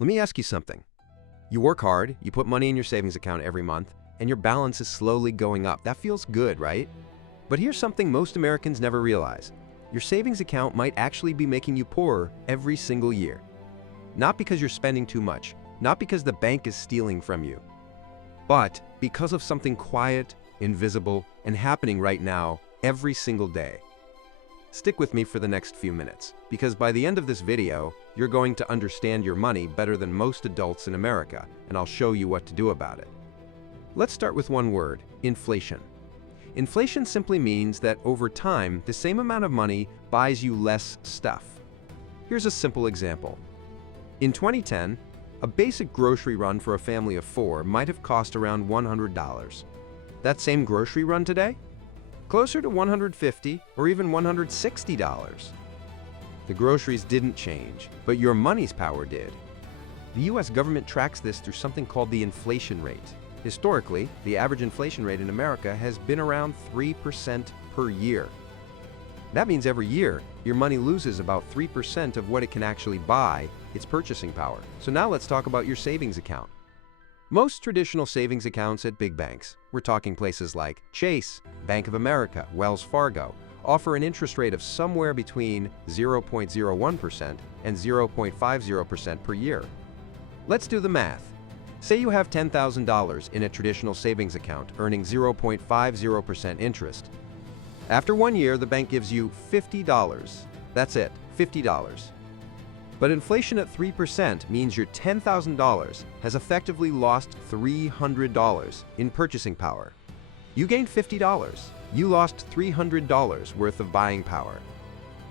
Let me ask you something. You work hard, you put money in your savings account every month, and your balance is slowly going up. That feels good, right? But here's something most Americans never realize. Your savings account might actually be making you poorer every single year. Not because you're spending too much, not because the bank is stealing from you, but because of something quiet, invisible, and happening right now every single day. Stick with me for the next few minutes, because by the end of this video, you're going to understand your money better than most adults in America, and I'll show you what to do about it. Let's start with one word: inflation. Inflation simply means that over time, the same amount of money buys you less stuff. Here's a simple example. In 2010, a basic grocery run for a family of 4 might have cost around $100. That same grocery run today? Closer to $150 or even $160. The groceries didn't change, but your money's power did. The US government tracks this through something called the inflation rate. Historically, the average inflation rate in America has been around 3% per year. That means every year, your money loses about 3% of what it can actually buy, its purchasing power. So now let's talk about your savings account. Most traditional savings accounts at big banks, we're talking places like Chase, Bank of America, Wells Fargo, offer an interest rate of somewhere between 0.01% and 0.50% per year. Let's do the math. Say you have $10,000 in a traditional savings account earning 0.50% interest. After 1 year, the bank gives you $50. That's it, $50. But inflation at 3% means your $10,000 has effectively lost $300 in purchasing power. You gained $50. You lost $300 worth of buying power.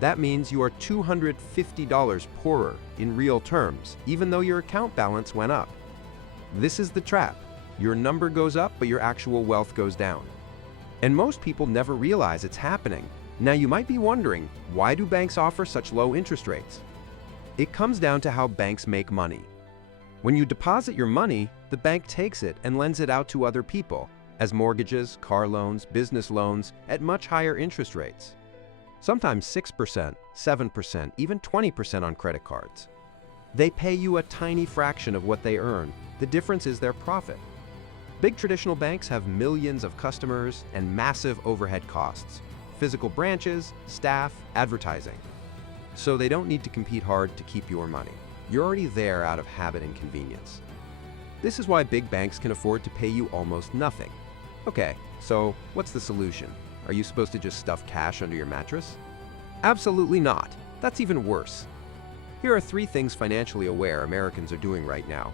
That means you are $250 poorer in real terms, even though your account balance went up. This is the trap. Your number goes up, but your actual wealth goes down. And most people never realize it's happening. Now you might be wondering, why do banks offer such low interest rates? It comes down to how banks make money. When you deposit your money, the bank takes it and lends it out to other people as mortgages, car loans, business loans at much higher interest rates. Sometimes 6%, 7%, even 20% on credit cards. They pay you a tiny fraction of what they earn. The difference is their profit. Big traditional banks have millions of customers and massive overhead costs, physical branches, staff, advertising. So they don't need to compete hard to keep your money. You're already there out of habit and convenience. This is why big banks can afford to pay you almost nothing. Okay, so what's the solution? Are you supposed to just stuff cash under your mattress? Absolutely not. That's even worse. Here are 3 things financially aware Americans are doing right now.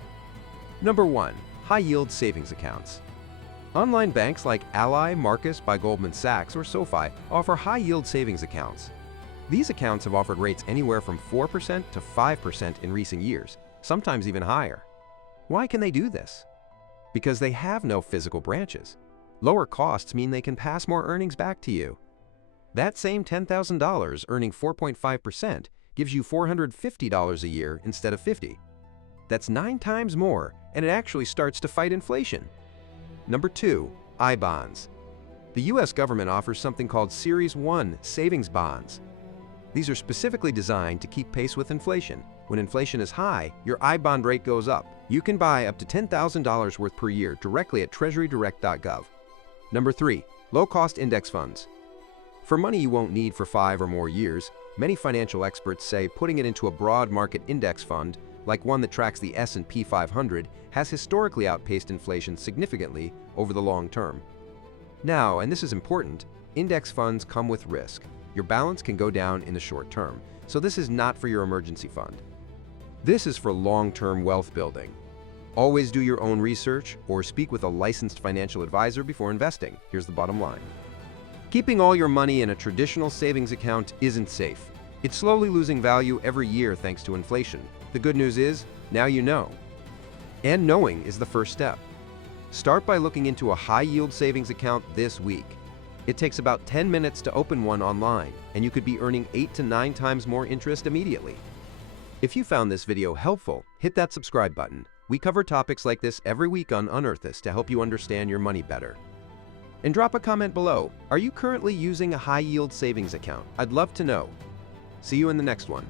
Number 1, high-yield savings accounts. Online banks like Ally, Marcus by Goldman Sachs, or SoFi offer high-yield savings accounts. These accounts have offered rates anywhere from 4% to 5% in recent years, sometimes even higher. Why can they do this? Because they have no physical branches. Lower costs mean they can pass more earnings back to you. That same $10,000 earning 4.5% gives you $450 a year instead of $50. That's 9 times more, and it actually starts to fight inflation. Number 2, I-bonds. The US government offers something called Series 1 savings bonds. These are specifically designed to keep pace with inflation. When inflation is high, your I-bond rate goes up. You can buy up to $10,000 worth per year directly at treasurydirect.gov. Number 3, low-cost index funds. For money you won't need for 5 or more years, many financial experts say putting it into a broad market index fund, like one that tracks the S&P 500, has historically outpaced inflation significantly over the long term. Now, and this is important, index funds come with risk. Your balance can go down in the short term, so this is not for your emergency fund. This is for long-term wealth building. Always do your own research or speak with a licensed financial advisor before investing. Here's the bottom line. Keeping all your money in a traditional savings account isn't safe. It's slowly losing value every year thanks to inflation. The good news is, now you know. And knowing is the first step. Start by looking into a high-yield savings account this week. It takes about 10 minutes to open one online, and you could be earning 8 to 9 times more interest immediately. If you found this video helpful, hit that subscribe button. We cover topics like this every week on UnearthUS to help you understand your money better. And drop a comment below. Are you currently using a high-yield savings account? I'd love to know. See you in the next one.